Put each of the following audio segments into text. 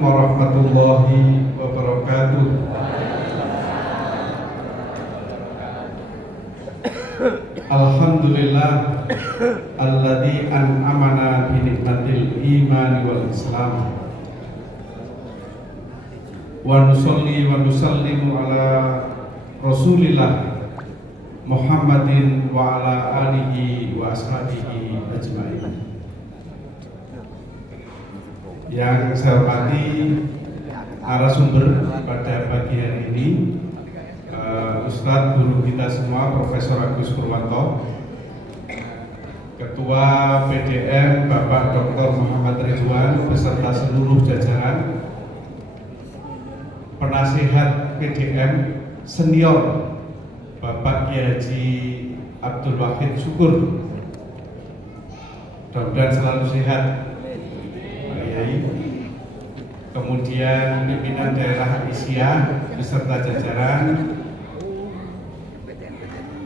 Warahmatullahi wabarakatuh. Alhamdulillah alladzi an'amana bi nikmatil iman wal islam. Wa nusalli wa nusallimu ala Rasulillah Muhammadin wa ala alihi wa ashabihi ajmain. Yang saya hormati narasumber pada pagi hari ini, Ustadz guru kita semua, Profesor Agus Purwanto, Ketua PDM Bapak Dr. Muhammad Ridwan beserta seluruh jajaran, Penasihat PDM Senior Bapak Kiai Haji Abdul Wahid Syukur, mudah-mudahan selalu sehat. Kemudian pimpinan daerah Isya beserta jajaran,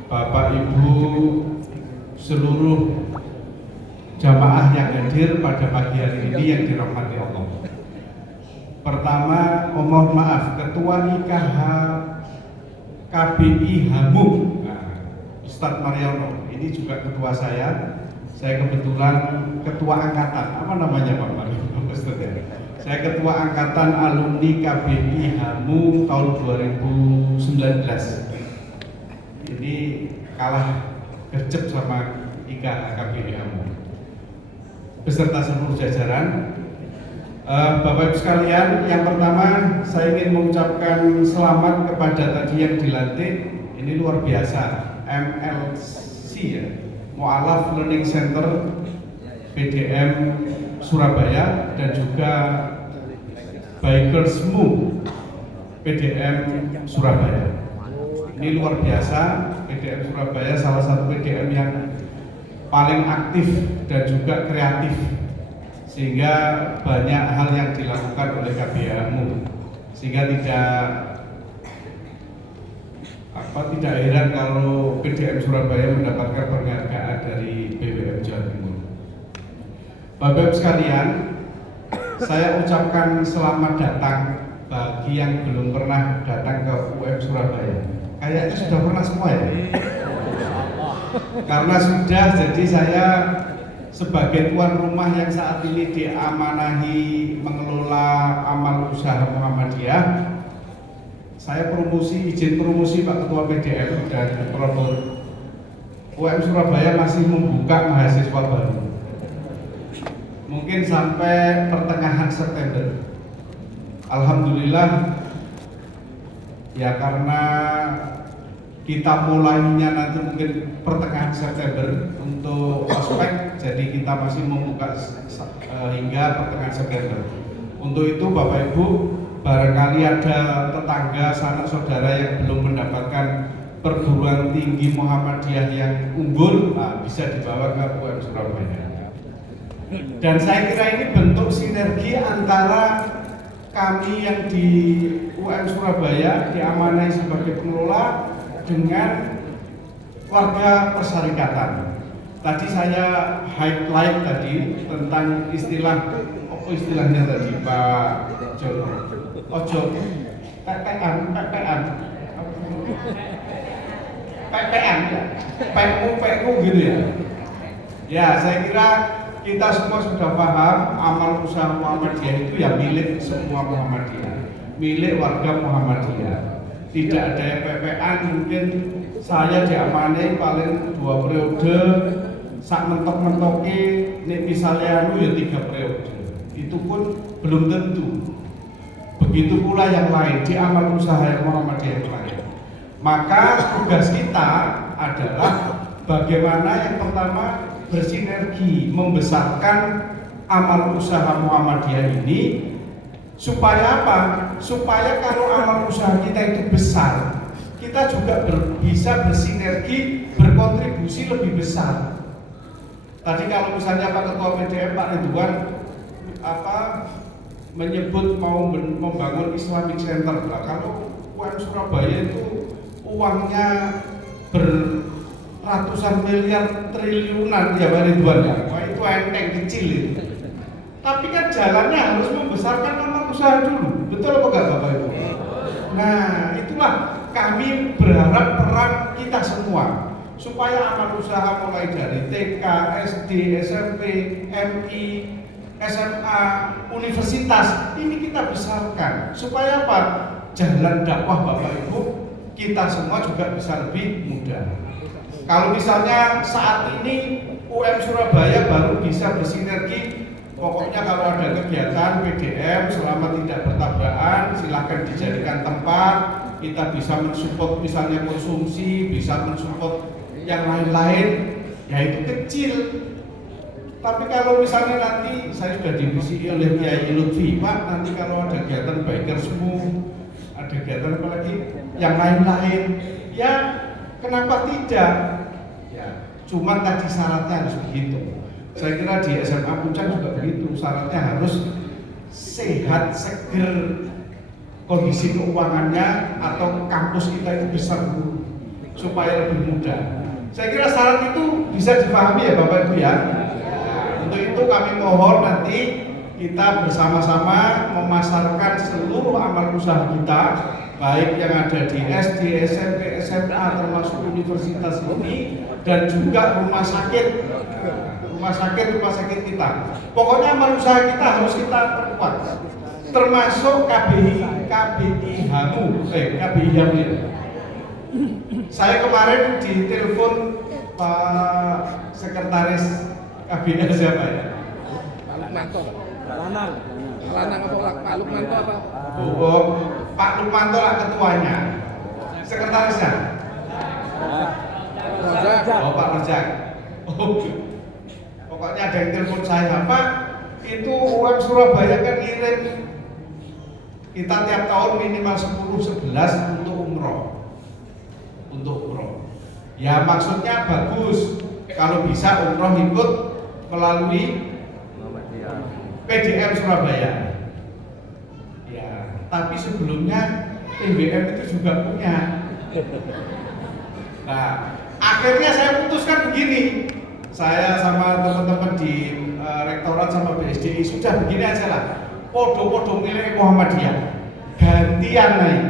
Bapak Ibu seluruh jamaah yang hadir pada pagi hari ini yang dirahmati Allah. Pertama, mohon maaf, Ketua IKH KBI Hamum, Ustadz Mariono, ini juga ketua saya kebetulan ketua angkatan, apa namanya Pak Mariono? Saya ketua angkatan alumni KBI Hamum tahun 2019. Ini kalah gercep sama IKH KBI Hamum beserta seluruh jajaran. Bapak Ibu sekalian, yang pertama saya ingin mengucapkan selamat kepada tadi yang dilantik. Ini luar biasa, MLC ya, Mu'alaf Learning Center PDM Surabaya, dan juga Bikersmu PDM Surabaya. Ini luar biasa, PDM Surabaya salah satu PDM yang paling aktif dan juga kreatif, sehingga banyak hal yang dilakukan oleh KBI-mu, sehingga tidak heran kalau PDM Surabaya mendapatkan penghargaan dari BWM Jawa Timur. Bapak Ibu sekalian, saya ucapkan selamat datang bagi yang belum pernah datang ke UM Surabaya. Kayaknya sudah pernah semua ya? Karena sudah, jadi saya sebagai tuan rumah yang saat ini diamanahi mengelola amal usaha Muhammadiyah, saya izin promosi Pak Ketua PDM dan Prof. UM Surabaya masih membuka mahasiswa baru. Mungkin sampai pertengahan September. Alhamdulillah ya, karena kita mulainya nanti mungkin pertengahan September untuk ospek, jadi kita masih membuka hingga pertengahan September. Untuk itu Bapak Ibu, barangkali ada tetangga, sanak saudara yang belum mendapatkan perguruan tinggi Muhammadiyah yang unggul, bisa dibawa ke UM Surabaya. Dan saya kira ini bentuk sinergi antara kami yang di UM Surabaya diamanai sebagai pengelola dengan warga persyarikatan. Tadi saya highlight tadi tentang istilahnya tadi Pak Jono. Ojo PPN, PU gitu ya. Ya, saya kira kita semua sudah paham amal usaha Muhammadiyah itu ya milik semua Muhammadiyah, milik warga Muhammadiyah. Tidak ada yang PPN. Mungkin saya diamanai paling 2 periode, sak mentok-mentoki nek misalnya ya 3 periode. Itu pun belum tentu. Begitu pula yang lain di amal usaha Muhammadiyah yang lain. Maka tugas kita adalah bagaimana yang pertama bersinergi membesarkan amal usaha Muhammadiyah ini, supaya apa? Supaya kalau amal usaha kita itu besar, kita juga bisa bersinergi, berkontribusi lebih besar. Tadi kalau misalnya Pak Ketua PDM Pak Ridwan menyebut mau membangun Islamic Center, kalau UM Surabaya itu uangnya ratusan miliar, triliunan ya Pak Ridwan ya. Wah, itu enteng kecil itu. Tapi kan jalannya harus membesarkan amal usaha dulu, betul apa enggak Bapak Ibu? Nah, itulah kami berharap peran kita semua supaya amal usaha mulai dari TK, SD, SMP, MI, SMA, universitas ini kita besarkan supaya apa? Jalan dakwah Bapak Ibu kita semua juga bisa lebih mudah. Kalau misalnya saat ini UM Surabaya baru bisa bersinergi, pokoknya kalau ada kegiatan PDM selama tidak bertabrakan silahkan dijadikan tempat, kita bisa mensupport misalnya konsumsi, bisa mensupport yang lain-lain, ya itu kecil. Tapi kalau misalnya nanti saya sudah divisi oleh Kiai Lutfi, Pak, nanti kalau ada kegiatan Bikersmu, ada kegiatan apa lagi yang lain-lain, ya kenapa tidak? Ya, cuma tadi syaratnya harus begitu. Saya kira di SMA Puncak juga begitu, syaratnya harus sehat, seger, kondisi keuangannya atau kampus kita itu besar dulu supaya lebih mudah. Saya kira syarat itu bisa dipahami ya Bapak Ibu ya. Untuk itu kami mohon nanti kita bersama-sama memasarkan seluruh amal usaha kita, baik yang ada di SD, SMP, SMA termasuk universitas ini dan juga rumah sakit kita. Pokoknya amal usaha kita harus kita perkuat, termasuk KBI Hamu ya. Saya kemarin ditelepon Pak Sekretaris Kabinet siapa ya? Pak Lukmanto. Lanang apa Pak Lukmanto apa? Oh, Pak Lukmanto lah ketuanya. Sekretarisnya? Rojak. Oh, Pak Rojak. Oh, pokoknya ada yang telepon saya, Pak, itu UM Surabaya kan ngirim kita tiap tahun minimal 10-11 untuk umroh. Ya maksudnya bagus kalau bisa umroh ikut melalui PDM Surabaya. Ya, tapi sebelumnya PBM itu juga punya. Nah, akhirnya saya putuskan begini. Saya sama teman-teman di Rektorat sama BSDI sudah begini aja lah. Podo-podo milik Muhammadiyah. Gantian naik.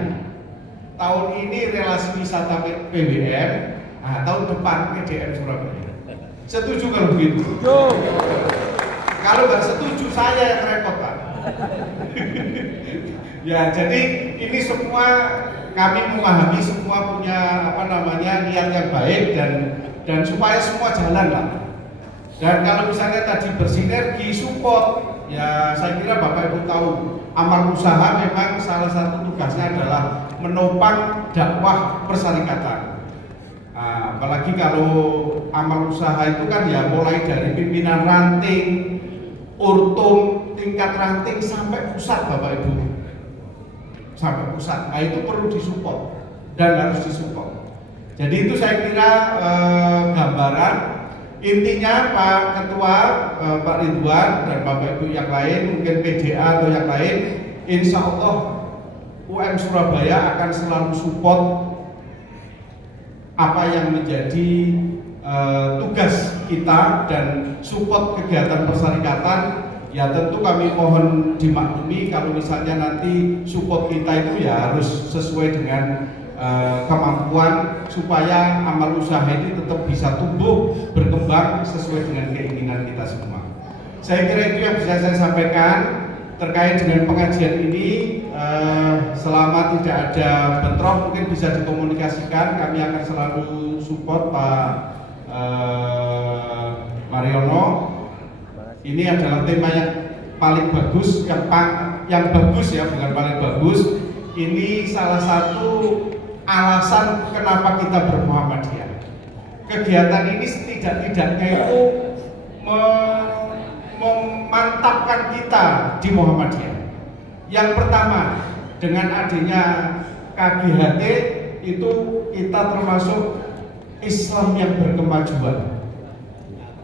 Tahun ini relasi wisata PBM, nah tahun depan PDM Surabaya. Setuju kalau begitu? Kalau nggak setuju saya yang repot Pak. Ya jadi ini semua kami memahami semua punya niat yang baik dan supaya semua jalan lah. Dan kalau misalnya tadi bersinergi support, ya saya kira Bapak Ibu tahu amal usaha memang salah satu tugasnya adalah menopang dakwah persyarikatan. Nah, apalagi kalau amal usaha itu kan ya mulai dari pimpinan ranting, urtum, tingkat ranting sampai pusat Bapak Ibu. Sampai pusat. Nah, itu perlu disupport dan harus disupport. Jadi itu saya kira gambaran intinya Pak Ketua, Pak Ridwan dan Bapak Ibu yang lain, mungkin PDA atau yang lain, insya Allah UM Surabaya akan selalu support apa yang menjadi tugas kita dan support kegiatan persyarikatan. Ya tentu kami mohon dimaklumi kalau misalnya nanti support kita itu ya harus sesuai dengan kemampuan supaya amal usaha ini tetap bisa tumbuh berkembang sesuai dengan keinginan kita semua. Saya kira itu yang bisa saya sampaikan terkait dengan pengajian ini. Selama tidak ada bentrok mungkin bisa dikomunikasikan, kami akan selalu support Pak Mariono. Ini adalah tema yang paling bagus, yang bagus ya, bukan paling bagus. Ini salah satu alasan kenapa kita bermuhammadiyah. Kegiatan ini setidak-tidaknya itu memantapkan kita di Muhammadiyah. Yang pertama, dengan adanya KGHT itu kita termasuk Islam yang berkemajuan.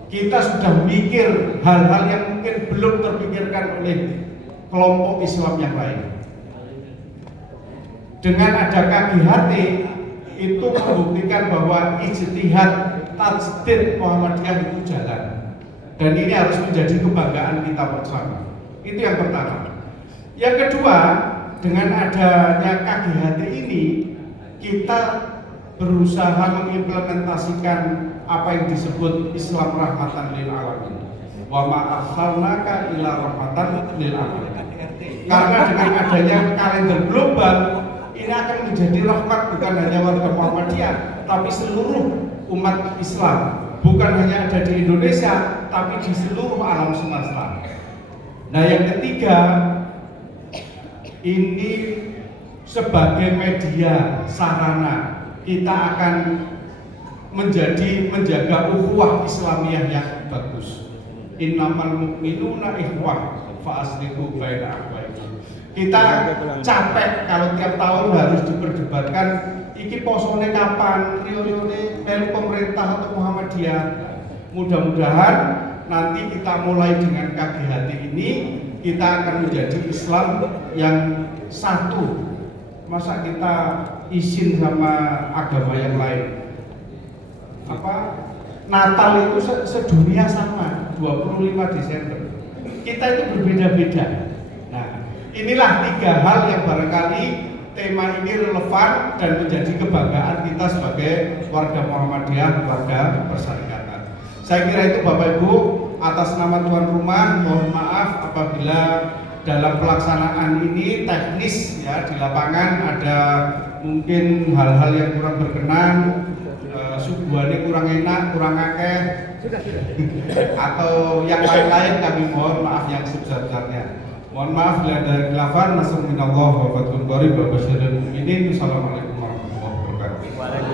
Kita sudah mikir hal-hal yang mungkin belum terpikirkan oleh kelompok Islam yang lain. Dengan ada KGHT itu membuktikan bahwa ijtihad tajdid Muhammadiyah itu jalan. Dan ini harus menjadi kebanggaan kita bersama. Itu yang pertama. Yang kedua, dengan adanya KGHT ini kita berusaha mengimplementasikan apa yang disebut Islam rahmatan lil alamin. Wa ma arsalnaka illa rahmatan lil alamin. Karena dengan adanya kalender global ini akan menjadi rahmat bukan hanya warga Muhammadiyah, tapi seluruh umat Islam. Bukan hanya ada di Indonesia, tapi di seluruh alam semesta. Nah, yang ketiga, ini sebagai media sarana kita akan menjaga ukhuwah Islamiyah yang bagus. Innamal mu'minuna ikhwah fa aslihu baina akhwaykum. Kita capek kalau tiap tahun harus diperdebatkan iki posone kapan, riyoyone melu pemerintah atau Muhammadiyah. Mudah-mudahan nanti kita mulai dengan KGHT ini kita akan menjadi Islam yang satu. Masa kita izin sama agama yang lain? Natal itu sedunia sama, 25 Desember. Kita itu berbeda-beda. Nah, inilah 3 hal yang barangkali tema ini relevan dan menjadi kebanggaan kita sebagai warga Muhammadiyah, warga persyarikatan. Saya kira itu Bapak Ibu, atas nama tuan rumah mohon maaf apabila dalam pelaksanaan ini teknis ya di lapangan ada mungkin hal-hal yang kurang berkenan, suguhannya kurang enak, kurang akeh atau yang lain-lain, kami mohon maaf yang sebesar-besarnya. Mohon maaf bila ada khilafan. Nasallallahu wa fatul qarib wa basyiril mu'minin. Assalamualaikum warahmatullahi wabarakatuh.